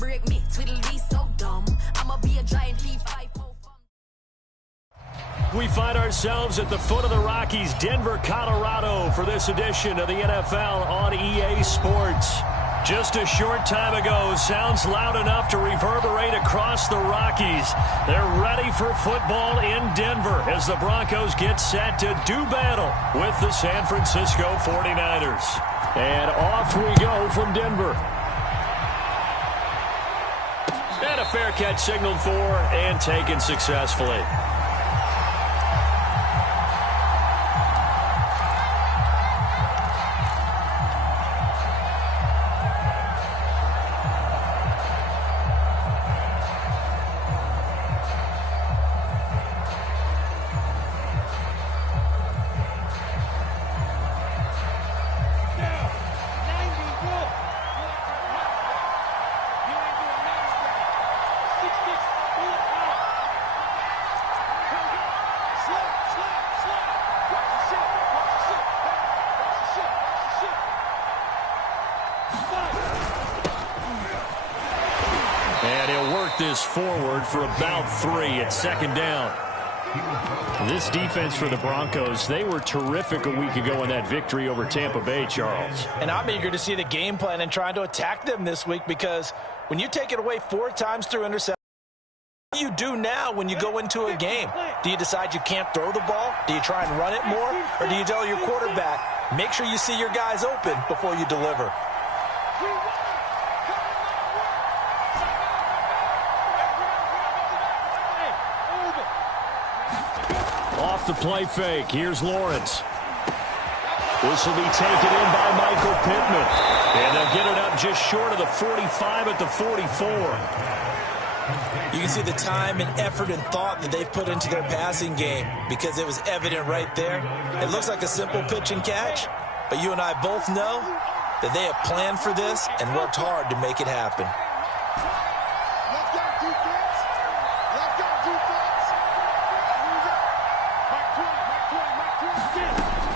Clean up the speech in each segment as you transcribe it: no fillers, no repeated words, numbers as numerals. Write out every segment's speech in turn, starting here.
break me. Tweedledee so dumb. I'ma be a giant thief. We find ourselves at the foot of the Rockies, Denver, Colorado, for this edition of the NFL on EA Sports. Just a short time ago, sounds loud enough to reverberate across the Rockies. They're ready for football in Denver as the Broncos get set to do battle with the San Francisco 49ers. And off we go from Denver. And a fair catch signaled for and taken successfully. This forward for about 3 at second down. This defense for the Broncos, they were terrific a week ago in that victory over Tampa Bay, Charles. And I'm eager to see the game plan and trying to attack them this week, because when you take it away 4 times through interception, what do you do now when you go into a game? Do you decide you can't throw the ball? Do you try and run it more? Or do you tell your quarterback, make sure you see your guys open before you deliver? Off the play fake, here's Lawrence. This will be taken in by Michael Pittman. And they'll get it up just short of the 45 at the 44. You can see the time and effort and thought that they've put into their passing game, because it was evident right there. It looks like a simple pitch and catch, but you and I both know that they have planned for this and worked hard to make it happen.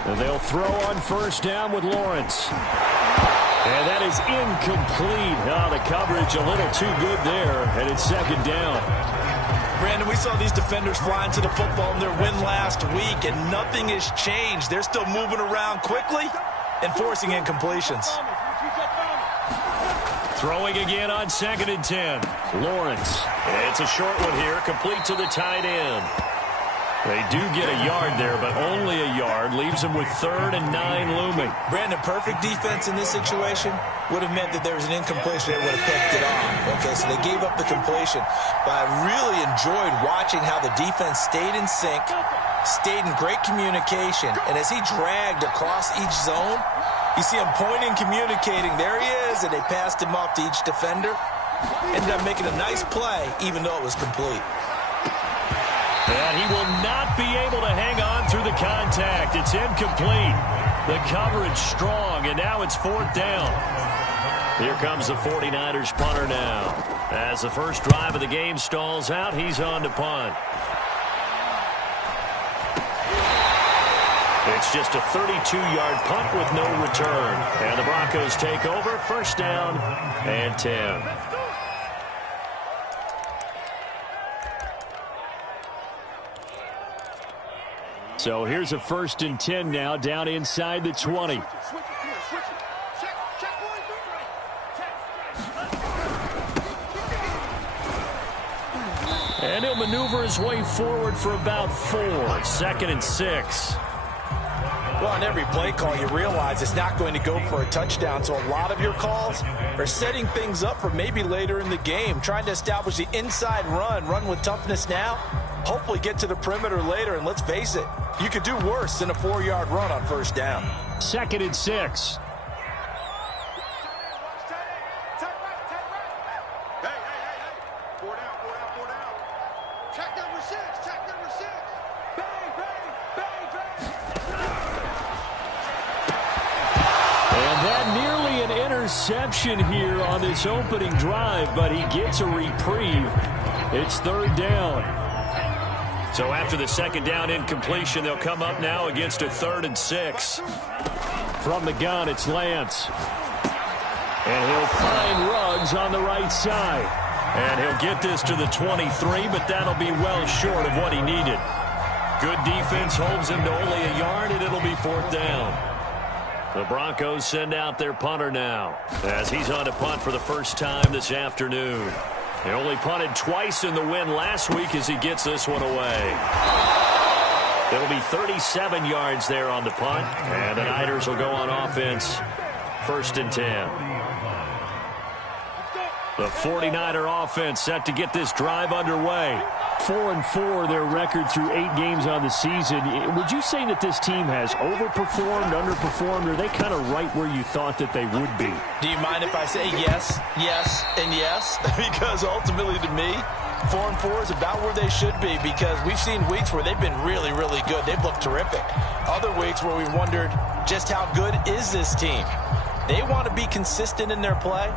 And they'll throw on first down with Lawrence. And that is incomplete. Oh, the coverage a little too good there, and it's second down. Brandon, we saw these defenders flying to the football in their win last week, and nothing has changed. They're still moving around quickly and forcing incompletions. Throwing again on 2nd and 10. Lawrence. It's a short one here, complete to the tight end. They do get a yard there, but only a yard. Leaves them with 3rd and 9 looming. Brandon, perfect defense in this situation would have meant that there was an incompletion. They would have picked it off. Okay, so they gave up the completion. But I really enjoyed watching how the defense stayed in sync, stayed in great communication. And as he dragged across each zone, you see him pointing, communicating. There he is, and they passed him off to each defender. Ended up making a nice play, even though it was complete. And he will not be able to hang on through the contact. It's incomplete. The coverage strong, and now it's 4th down. Here comes the 49ers punter now. As the first drive of the game stalls out, he's on to punt. It's just a 32-yard punt with no return. And the Broncos take over, first down and 10. So here's a 1st and 10 now, down inside the 20. And he'll maneuver his way forward for about 4. 2nd and 6. Well, on every play call, you realize it's not going to go for a touchdown. So a lot of your calls are setting things up for maybe later in the game, trying to establish the inside run with toughness now, hopefully get to the perimeter later. And let's face it, you could do worse than a 4-yard run on first down. 2nd and 6. Interception here on this opening drive, but he gets a reprieve. It's 3rd down. So after the 2nd down incompletion, they'll come up now against a 3rd and 6. From the gun, it's Lance. And he'll find Ruggs on the right side. And he'll get this to the 23, but that'll be well short of what he needed. Good defense holds him to only a yard, and it'll be 4th down. The Broncos send out their punter now, as he's on to punt for the first time this afternoon. He only punted twice in the win last week as he gets this one away. It'll be 37 yards there on the punt, and the Niners will go on offense, 1st and 10. The 49er offense set to get this drive underway. 4-4 their record through 8 games on the season. Would you say that this team has overperformed, underperformed, or are they kind of right where you thought that they would be? Do you mind if I say yes, yes, and yes? Because ultimately to me, 4-4 is about where they should be, because we've seen weeks where they've been really, really good. They've looked terrific. Other weeks where we wondered just how good is this team. They want to be consistent in their play,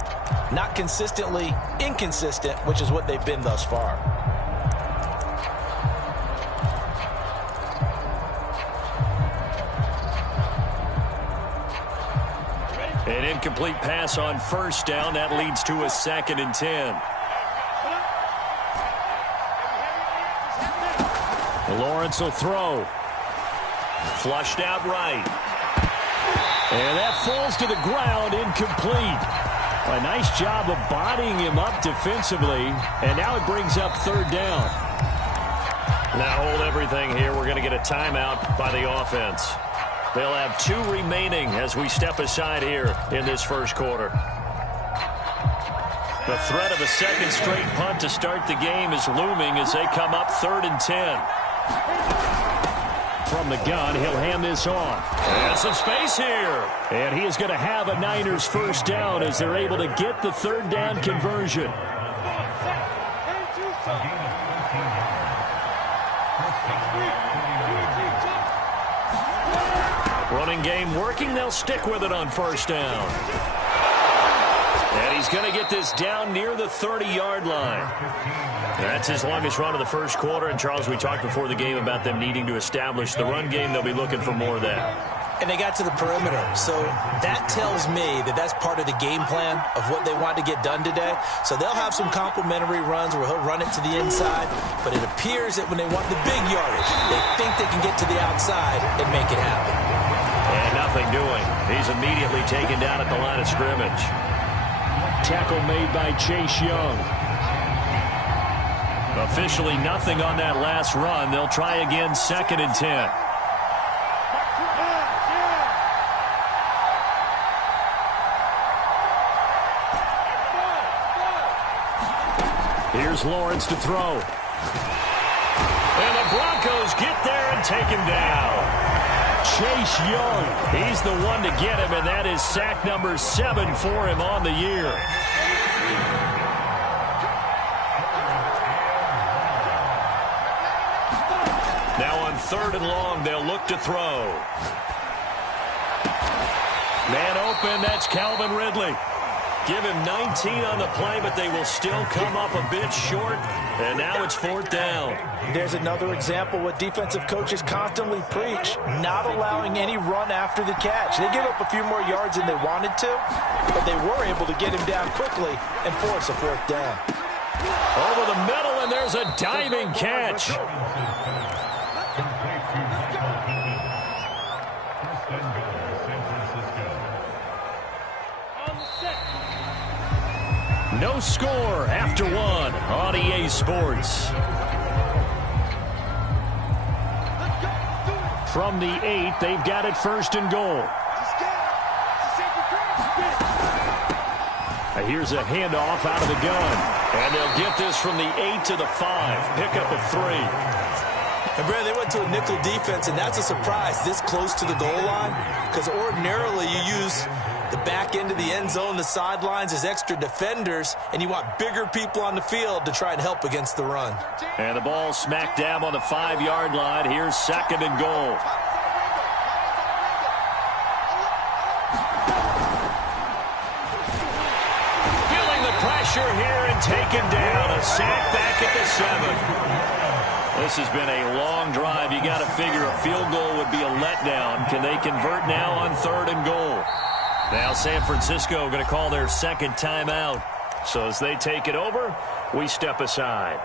not consistently inconsistent, which is what they've been thus far. An incomplete pass on 1st down. That leads to a 2nd and 10. Lawrence will throw. Flushed out right. And that falls to the ground, incomplete. A nice job of bodying him up defensively, and now it brings up 3rd down. Now hold everything here. We're going to get a timeout by the offense. They'll have 2 remaining as we step aside here in this first quarter. The threat of a 2nd straight punt to start the game is looming as they come up 3rd and 10. From the gun, he'll hand this off. And some space here. And he is going to have a Niners 1st down as they're able to get the 3rd down conversion. Running game working. They'll stick with it on 1st down. And he's going to get this down near the 30-yard line. That's his longest run of the first quarter. And, Charles, we talked before the game about them needing to establish the run game. They'll be looking for more of that. And they got to the perimeter. So that tells me that that's part of the game plan of what they want to get done today. So they'll have some complementary runs where he'll run it to the inside. But it appears that when they want the big yardage, they think they can get to the outside and make it happen. And nothing doing. He's immediately taken down at the line of scrimmage. Tackle made by Chase Young. Officially nothing on that last run. They'll try again, 2nd and 10. Here's Lawrence to throw. And the Broncos get there and take him down. Chase Young. He's the one to get him, and that is sack number 7 for him on the year. Now on 3rd and long, they'll look to throw. Man open, that's Calvin Ridley. Give him 19 on the play, but they will still come up a bit short. And now it's 4th down. There's another example what defensive coaches constantly preach, not allowing any run after the catch. They gave up a few more yards than they wanted to, but they were able to get him down quickly and force a 4th down. Over the middle, and there's a diving catch. No score after 1 on EA Sports. From the 8, they've got it 1st and goal. Here's a handoff out of the gun. And they'll get this from the 8 to the 5. Pickup of 3. And, Brad, they went to a nickel defense, and that's a surprise this close to the goal line, because ordinarily you use the back end of the end zone, the sidelines as extra defenders, and you want bigger people on the field to try and help against the run. And the ball smack dab on the 5-yard line. Here's 2nd and goal. Feeling the pressure here and taken down. A sack back at the 7. This has been a long drive. You got to figure a field goal would be a letdown. Can they convert now on 3rd and goal? Now San Francisco going to call their second timeout. So as they take it over, we step aside.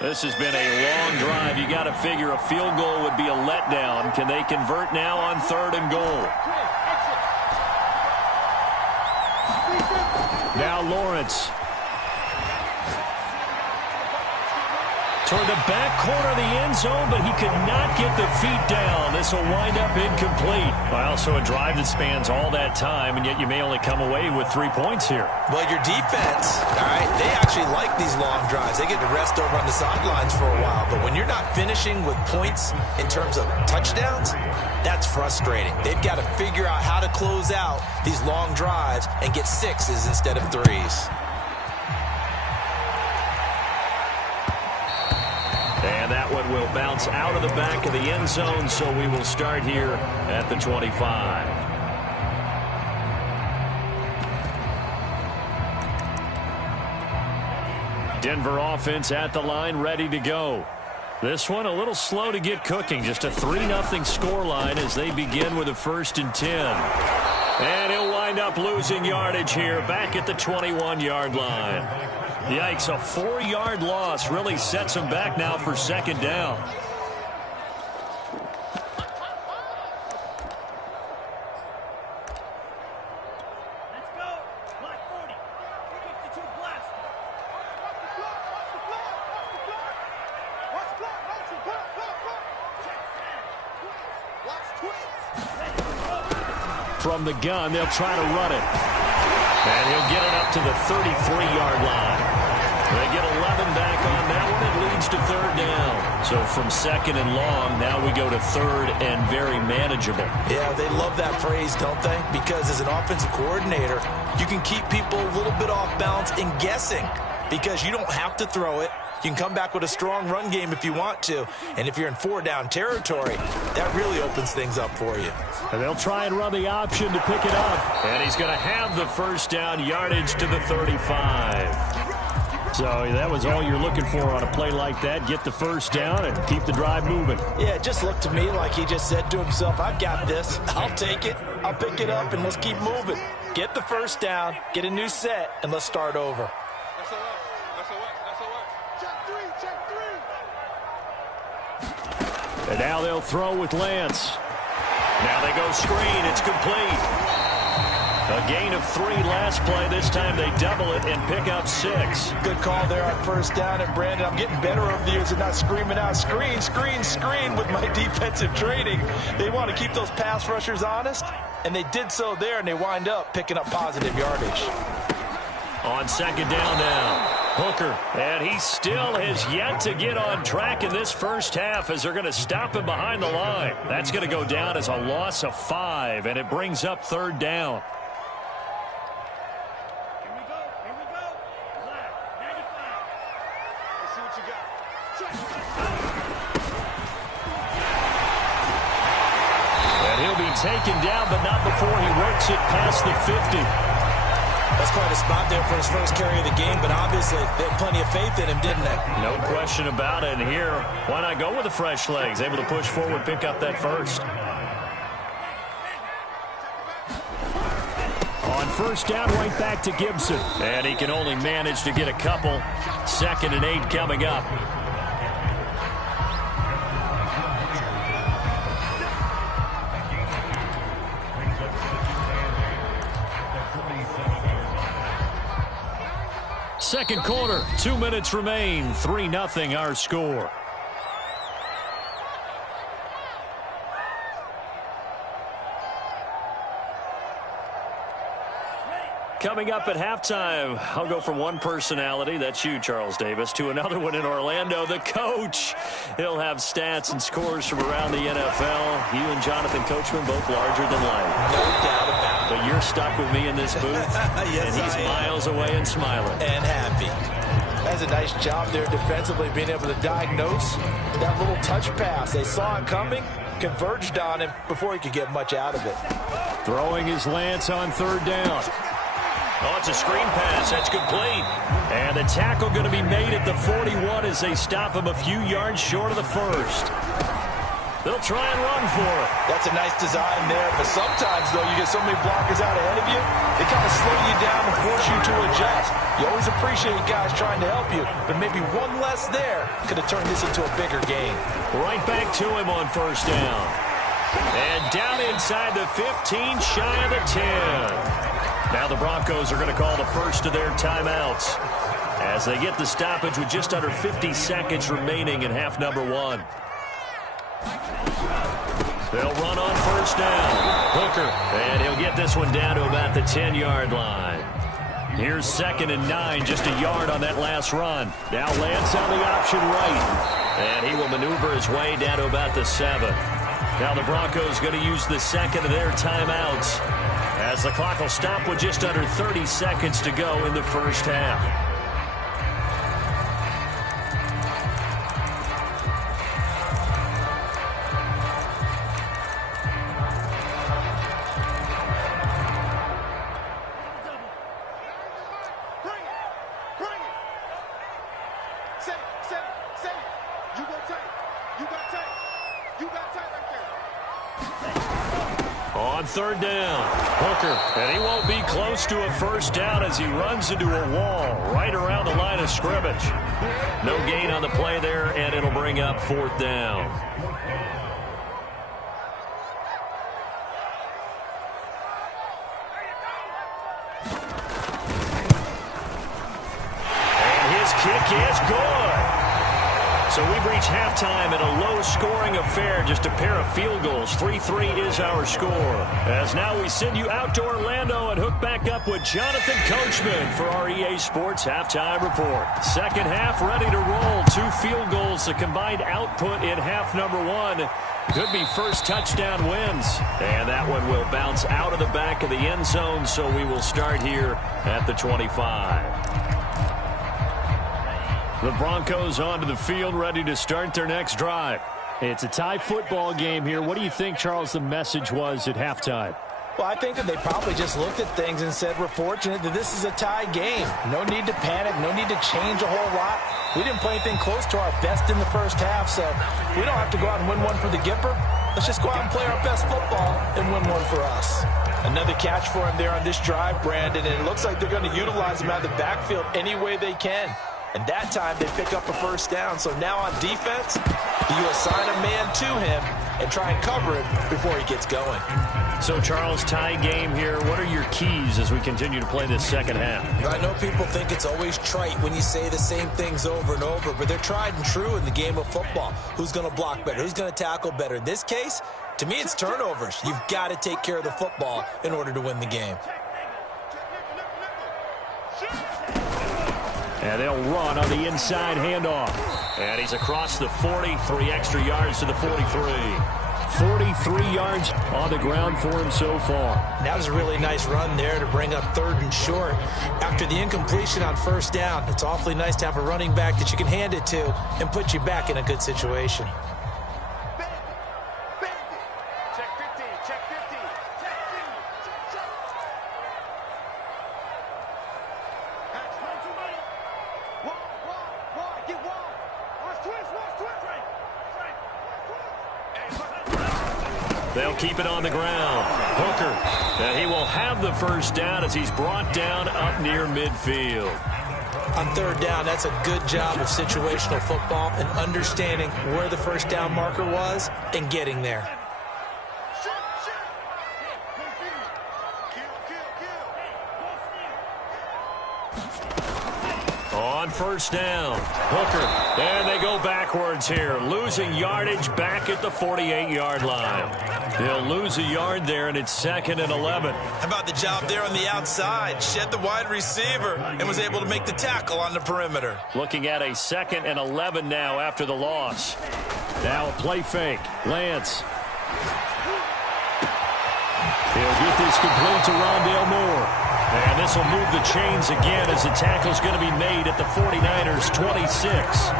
This has been a long drive. You got to figure a field goal would be a letdown. Can they convert now on 3rd and goal? Now Lawrence. Toward the back corner of the end zone, but he could not get the feet down. This will wind up incomplete. Well, so a drive that spans all that time, and yet you may only come away with 3 points here. Well, your defense, all right, they actually like these long drives. They get to rest over on the sidelines for a while. But when you're not finishing with points in terms of touchdowns, that's frustrating. They've got to figure out how to close out these long drives and get 6s instead of 3s. And that one will bounce out of the back of the end zone, so we will start here at the 25. Denver offense at the line, ready to go. This one a little slow to get cooking. Just a 3-0 scoreline as they begin with a 1st and 10. And he'll wind up losing yardage here back at the 21-yard line. Yikes, a 4-yard loss really sets him back now for 2nd down. Let's go. Block 40. 52 blast. From the gun, they'll try to run it. And he'll get it up to the 33-yard line. They get 11 back on that one. It leads to 3rd down. So from 2nd and long, now we go to 3rd and very manageable. Yeah, they love that phrase, don't they? Because as an offensive coordinator, you can keep people a little bit off balance and guessing because you don't have to throw it. You can come back with a strong run game if you want to. And if you're in 4-down territory, that really opens things up for you. And they'll try and run the option to pick it up. And he's going to have the 1st down yardage to the 35. So that was all you're looking for on a play like that. Get the 1st down and keep the drive moving. Yeah, it just looked to me like he just said to himself, I've got this. I'll take it. I'll pick it up, and let's keep moving. Get the 1st down, get a new set, and let's start over. And now they'll throw with Lance. Now they go screen. It's complete. A gain of 3 last play. This time they double it and pick up 6. Good call there on 1st down. And, Brandon, I'm getting better over the years and not screaming out, screen, screen, screen with my defensive training. They want to keep those pass rushers honest, and they did so there, and they wind up picking up positive yardage. On 2nd down now. Hooker, and he still has yet to get on track in this first half as they're going to stop him behind the line. That's going to go down as a loss of 5, and it brings up 3rd down. Here we go. Black, 95. Let's see what you got. And he'll be taken down, but not before he works it past the 50. That's quite a spot there for his first carry of the game, but obviously they had plenty of faith in him, didn't they? No question about it. And here, why not go with the fresh legs? Able to push forward, pick up that 1st. On 1st down, right back to Gibson. And he can only manage to get a couple. 2nd and 8 coming up. Second quarter, 2 minutes remain. 3-0 our score. Coming up at halftime, I'll go from one personality, that's you, Charles Davis, to another one in Orlando, the coach. He'll have stats and scores from around the NFL. You and Jonathan Coachman, both larger than life. No doubt about it. But you're stuck with me in this booth, yes, and he's miles away and smiling. And happy. That's a nice job there defensively, being able to diagnose that little touch pass. They saw it coming, converged on him before he could get much out of it. Throwing his Lance on 3rd down. Oh, it's a screen pass. That's complete. And the tackle going to be made at the 41 as they stop him a few yards short of the first. They'll try and run for it. That's a nice design there, but sometimes, though, you get so many blockers out ahead of you, they kind of slow you down and force you to adjust. You always appreciate guys trying to help you, but maybe one less there could have turned this into a bigger game. Right back to him on first down. And down inside the 15, shy of the 10. Now the Broncos are going to call the first of their timeouts as they get the stoppage with just under 50 seconds remaining in half number 1. They'll run on first down. Hooker, and he'll get this one down to about the 10-yard line. Here's 2nd and 9, just a yard on that last run. Now Lance on the option right, and he will maneuver his way down to about the 7. Now the Broncos going to use the second of their timeouts as the clock will stop with just under 30 seconds to go in the first half. On third down, Hooker, and he won't be close to a first down as he runs into a wall right around the line of scrimmage. No gain on the play there, and it'll bring up 4th down. And his kick is good. So we've reached halftime in a low-scoring affair, just a pair of field goals. 3-3 is our score. As now we send you out to Orlando and hook back up with Jonathan Coachman for our EA Sports Halftime Report. Second half ready to roll. 2 field goals, the combined output in half number 1. Could be first touchdown wins. And that one will bounce out of the back of the end zone, so we will start here at the 25. The Broncos onto the field, ready to start their next drive. It's a tie football game here. What do you think, Charles, the message was at halftime? Well, I think that they probably just looked at things and said, we're fortunate that this is a tie game. No need to panic, no need to change a whole lot. We didn't play anything close to our best in the first half, so we don't have to go out and win one for the Gipper. Let's just go out and play our best football and win one for us. Another catch for him there on this drive, Brandon, and it looks like they're going to utilize him out of the backfield any way they can. And that time they pick up a first down. So now on defense, you assign a man to him and try and cover him before he gets going. So, Charles, tie game here. What are your keys as we continue to play this second half? I know people think it's always trite when you say the same things over and over, but they're tried and true in the game of football. Who's going to block better? Who's going to tackle better? In this case, to me, it's turnovers. You've got to take care of the football in order to win the game. And they'll run on the inside handoff. And he's across the 40, 3 extra yards to the 43. 43 yards on the ground for him so far. That was a really nice run there to bring up 3rd and short. After the incompletion on first down, it's awfully nice to have a running back that you can hand it to and put you back in a good situation. They'll keep it on the ground. Hooker, and he will have the first down as he's brought down up near midfield. On 3rd down, that's a good job of situational football and understanding where the first down marker was and getting there. On first down, Hooker, and they go backwards here, losing yardage back at the 48-yard line. They'll lose a yard there, and it's 2nd and 11. How about the job there on the outside? Shed the wide receiver and was able to make the tackle on the perimeter. Looking at a 2nd and 11 now after the loss. Now a play fake. Lance. He'll get this complete to Rondale Moore. And this will move the chains again as the tackle's going to be made at the 49ers' 26.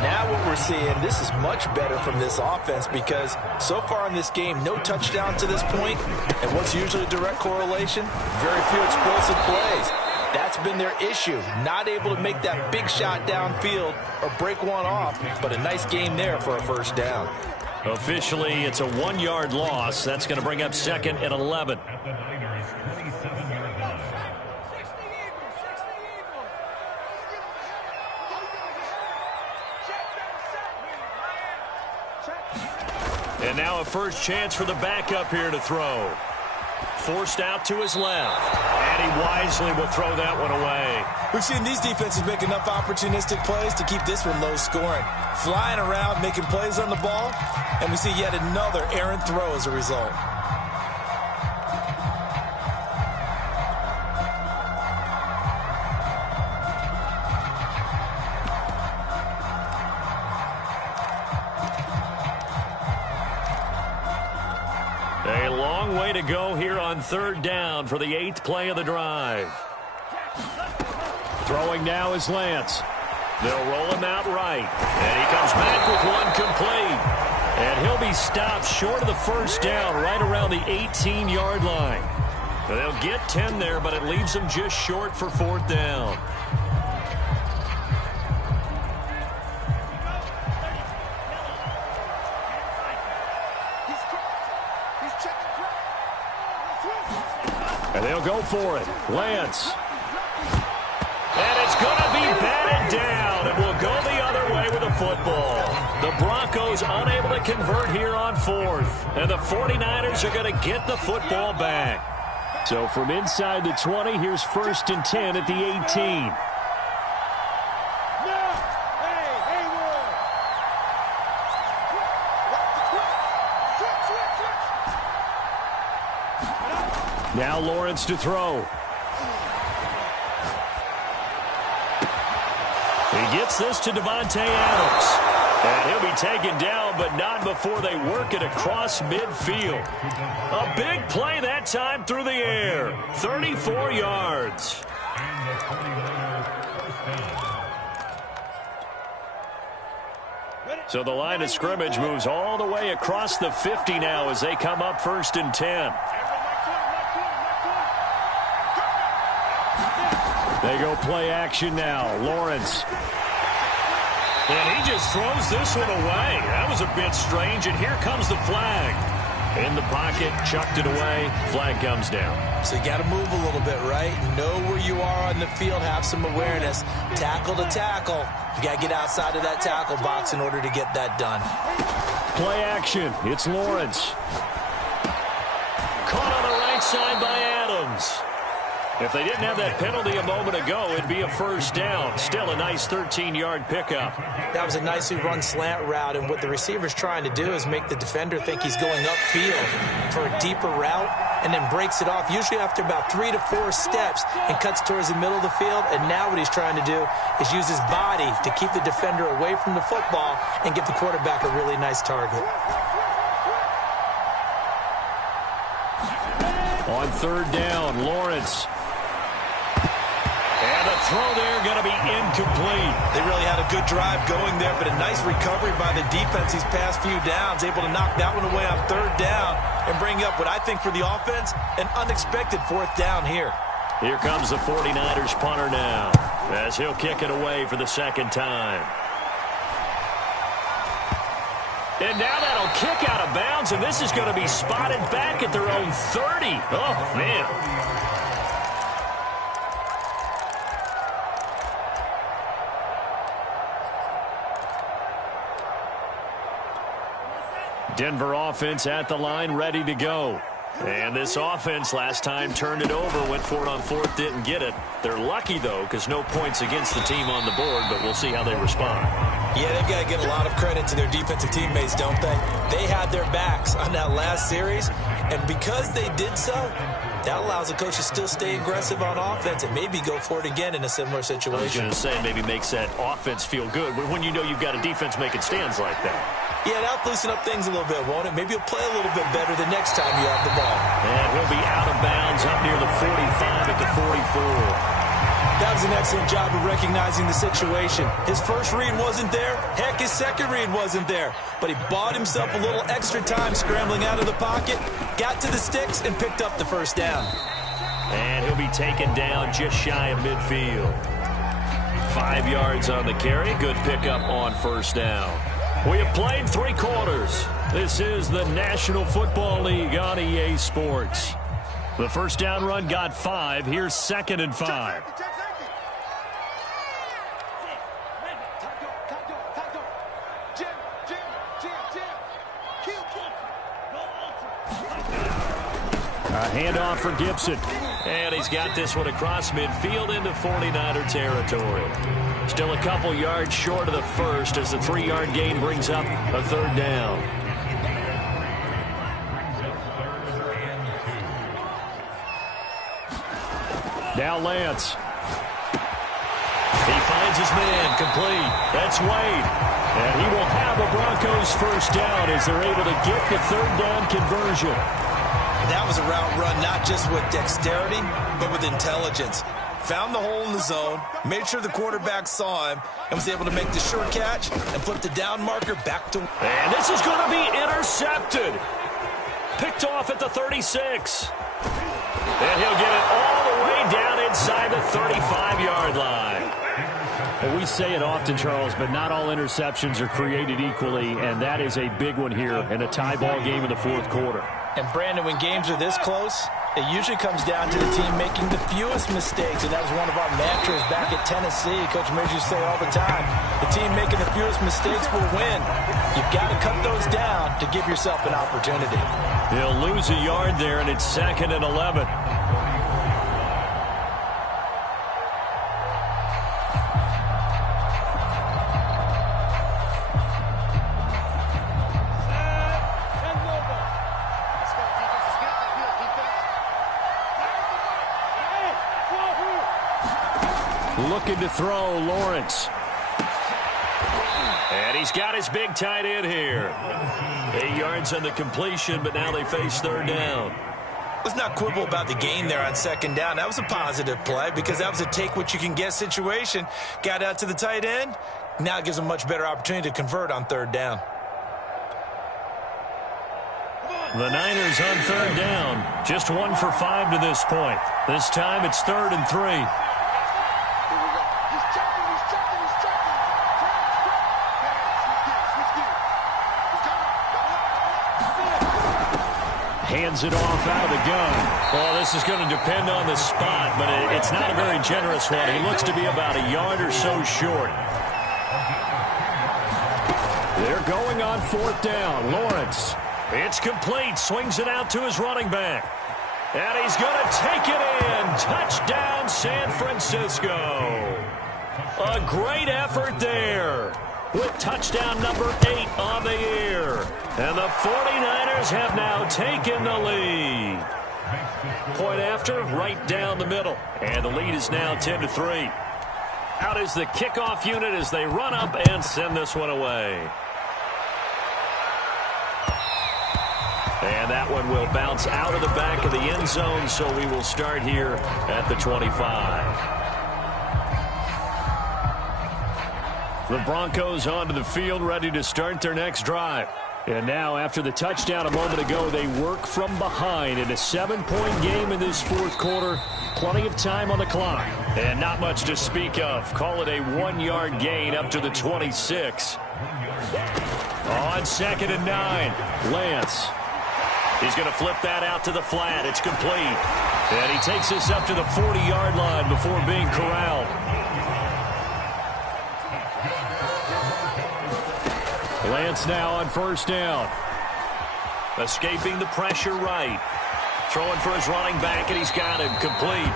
Now what we're we're seeing, this is much better from this offense because so far in this game, no touchdown to this point. And what's usually a direct correlation? Very few explosive plays. That's been their issue. Not able to make that big shot downfield or break one off, but a nice game there for a first down. Officially, it's a 1-yard loss. That's going to bring up 2nd and 11. And now a first chance for the backup here to throw. Forced out to his left. And he wisely will throw that one away. We've seen these defenses make enough opportunistic plays to keep this one low scoring. Flying around, making plays on the ball. And we see yet another errant throw as a result. A long way to go here on 3rd down for the 8th play of the drive. Throwing now is Lance. They'll roll him out right. And he comes back with one complete. And he'll be stopped short of the first down right around the 18-yard line. They'll get 10 there, but it leaves them just short for 4th down. And they'll go for it. Lance. And it's going to be batted down. It will go the other way with the football. The Broncos unable to convert here on 4th. And the 49ers are going to get the football back. So from inside the 20, here's 1st and 10 at the 18. Now Lawrence to throw. He gets this to Devontae Adams. And he'll be taken down, but not before they work it across midfield. A big play that time through the air. 34 yards. So the line of scrimmage moves all the way across the 50 now as they come up 1st and 10. They go play action now. Lawrence. And he just throws this one away. That was a bit strange, and here comes the flag. In the pocket, chucked it away. Flag comes down. So you got to move a little bit, right? Know where you are on the field, have some awareness. Tackle to tackle. You got to get outside of that tackle box in order to get that done. Play action. It's Lawrence. Caught on the right side by Adams. If they didn't have that penalty a moment ago, it'd be a first down. Still a nice 13-yard pickup. That was a nicely run slant route, and what the receiver's trying to do is make the defender think he's going upfield for a deeper route and then breaks it off, usually after about 3 to 4 steps, and cuts towards the middle of the field. And now what he's trying to do is use his body to keep the defender away from the football and give the quarterback a really nice target. On 3rd down, Lawrence. And the throw there going to be incomplete. They really had a good drive going there, but a nice recovery by the defense these past few downs, able to knock that one away on 3rd down and bring up what I think for the offense, an unexpected 4th down here. Here comes the 49ers punter now, as he'll kick it away for the 2nd time. And now that'll kick out of bounds, and this is going to be spotted back at their own 30. Oh, man. Denver offense at the line, ready to go. And this offense last time turned it over, went for it on 4th, didn't get it. They're lucky, though, because no points against the team on the board, but we'll see how they respond. Yeah, they've got to give a lot of credit to their defensive teammates, don't they? They had their backs on that last series, and because they did so, that allows the coach to still stay aggressive on offense and maybe go for it again in a similar situation. I was going to say, maybe makes that offense feel good, but when you know you've got a defense making stands like that. Yeah, that'll loosen up things a little bit, won't it? Maybe you'll play a little bit better the next time you have the ball. And he'll be out of bounds up near the 45 at the 44. That was an excellent job of recognizing the situation. His first read wasn't there. Heck, his second read wasn't there. But he bought himself a little extra time scrambling out of the pocket, got to the sticks, and picked up the first down. And he'll be taken down just shy of midfield. 5 yards on the carry. Good pickup on first down. We have played 3 quarters. This is the National Football League on EA Sports. The first down run got 5. Here's 2nd and 5. A handoff for Gibson. And he's got this one across midfield into 49er territory. Still a couple yards short of the first as the 3-yard gain brings up a 3rd down. Now Lance. He finds his man, complete. That's Wade. And he will have the Broncos first down as they're able to get the 3rd down conversion. That was a route run not just with dexterity, but with intelligence. Found the hole in the zone, made sure the quarterback saw him, and was able to make the sure catch and flip the down marker back to... And this is going to be intercepted. Picked off at the 36. And he'll get it all the way down inside the 35-yard line. Well, we say it often, Charles, but not all interceptions are created equally, and that is a big one here in a tie ball game in the 4th quarter. And, Brandon, when games are this close, it usually comes down to the team making the fewest mistakes, and that was one of our mantras back at Tennessee. Coach Mears used to say all the time, the team making the fewest mistakes will win. You've got to cut those down to give yourself an opportunity. He'll lose a yard there, and it's 2nd and 11. Looking to throw, Lawrence. And he's got his big tight end here. 8 yards on the completion, but now they face 3rd down. Let's not quibble about the gain there on 2nd down. That was a positive play because that was a take-what-you-can-get situation. Got out to the tight end. Now it gives them a much better opportunity to convert on 3rd down. The Niners on 3rd down. Just 1 for 5 to this point. This time it's 3rd and 3. Hands it off out of the gun. Well, this is going to depend on the spot, but it's not a very generous one. He looks to be about a yard or so short. They're going on 4th down. Lawrence. It's complete. Swings it out to his running back. And he's going to take it in. Touchdown, San Francisco. A great effort there, with touchdown number 8 on the year. And the 49ers have now taken the lead. Point after, right down the middle. And the lead is now 10-3. Out is the kickoff unit as they run up and send this one away. And that one will bounce out of the back of the end zone, so we will start here at the 25. The Broncos onto the field, ready to start their next drive. And now, after the touchdown a moment ago, they work from behind in a 7-point game in this 4th quarter. Plenty of time on the clock. And not much to speak of. Call it a 1-yard gain up to the 26. On 2nd and 9, Lance. He's going to flip that out to the flat. It's complete. And he takes this up to the 40-yard line before being corralled. Lance now on 1st down. Escaping the pressure right. Throwing for his running back, and he's got him complete.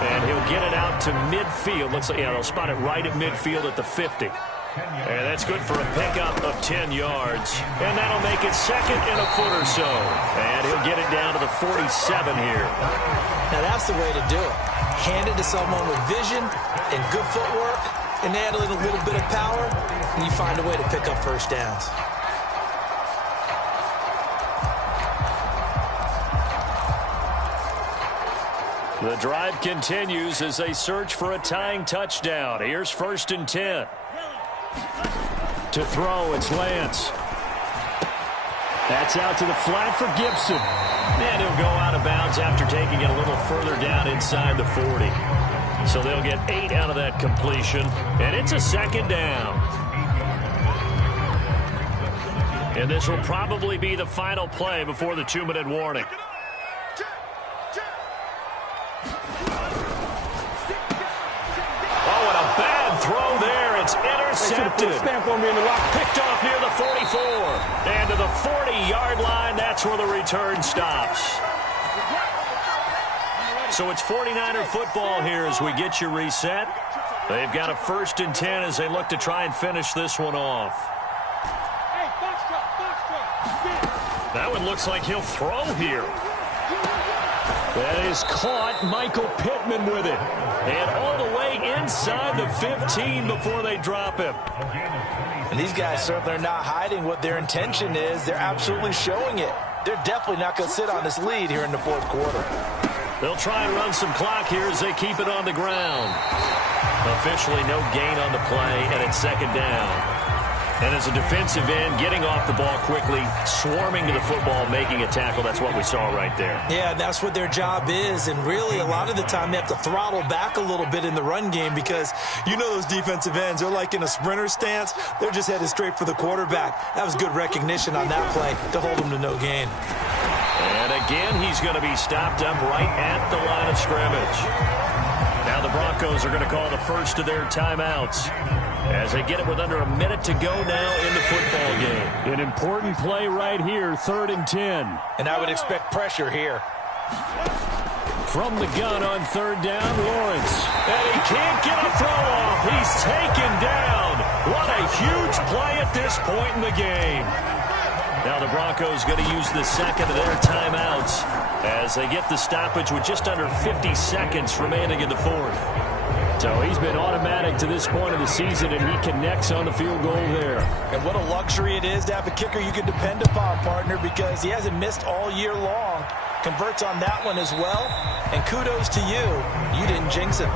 And he'll get it out to midfield. Looks like, yeah, they'll spot it right at midfield at the 50. And that's good for a pickup of 10 yards. And that'll make it 2nd and a foot or so. And he'll get it down to the 47 here. Now that's the way to do it. Hand it to someone with vision and good footwork, and add a little bit of power, and you find a way to pick up first downs. The drive continues as they search for a tying touchdown. Here's 1st and 10. To throw, it's Lance. That's out to the flat for Gibson. And he'll go out of bounds after taking it a little further down inside the 40. So they'll get 8 out of that completion. And it's a 2nd down. And this will probably be the final play before the 2-minute warning. Oh, and a bad throw there. It's intercepted. Picked off near the 44. And to the 40-yard line, that's where the return stops. So it's 49er football here as we get you reset. They've got a 1st and 10 as they look to try and finish this one off. That one looks like he'll throw here. That is caught. Michael Pittman with it. And all the way inside the 15 before they drop him. And these guys certainly are not hiding what their intention is. They're absolutely showing it. They're definitely not going to sit on this lead here in the 4th quarter. They'll try and run some clock here as they keep it on the ground. Officially no gain on the play, and it's 2nd down. And as a defensive end, getting off the ball quickly, swarming to the football, making a tackle, that's what we saw right there. Yeah, that's what their job is. And really, a lot of the time, they have to throttle back a little bit in the run game because you know those defensive ends, they're like in a sprinter stance. They're just headed straight for the quarterback. That was good recognition on that play to hold them to no gain. And again, he's going to be stopped up right at the line of scrimmage. Now the Broncos are going to call the first of their timeouts as they get it with under a minute to go now in the football game. An important play right here, 3rd and 10. And I would expect pressure here. From the gun on 3rd down, Lawrence. And he can't get a throw off. He's taken down. What a huge play at this point in the game. Now the Broncos going to use the 2nd of their timeouts as they get the stoppage with just under 50 seconds remaining in the 4th. So he's been automatic to this point of the season, and he connects on the field goal there. And what a luxury it is to have a kicker you can depend upon, partner, because he hasn't missed all year long. Converts on that one as well. And kudos to you. You didn't jinx him.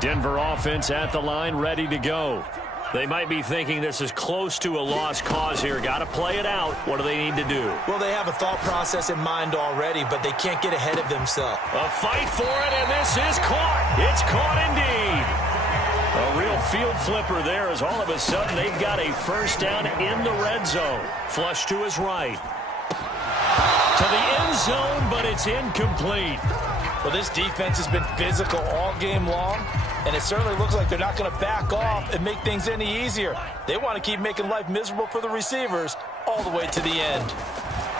Denver offense at the line, ready to go. They might be thinking this is close to a lost cause here. Got to play it out. What do they need to do? Well, they have a thought process in mind already, but they can't get ahead of themselves. A fight for it, and this is caught. It's caught indeed. A real field flipper there as all of a sudden they've got a 1st down in the red zone. Flush to his right. To the end zone, but it's incomplete. Well, this defense has been physical all game long, and it certainly looks like they're not going to back off and make things any easier. They want to keep making life miserable for the receivers all the way to the end.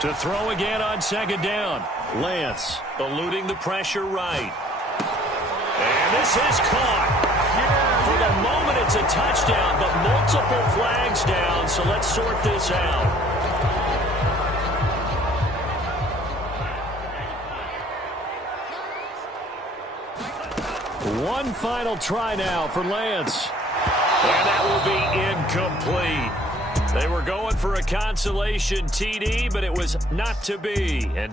To throw again on 2nd down. Lance eluding the pressure right. And this is caught. For the moment, it's a touchdown, but multiple flags down, so let's sort this out. One final try now for Lance. And that will be incomplete. They were going for a consolation TD, but it was not to be. And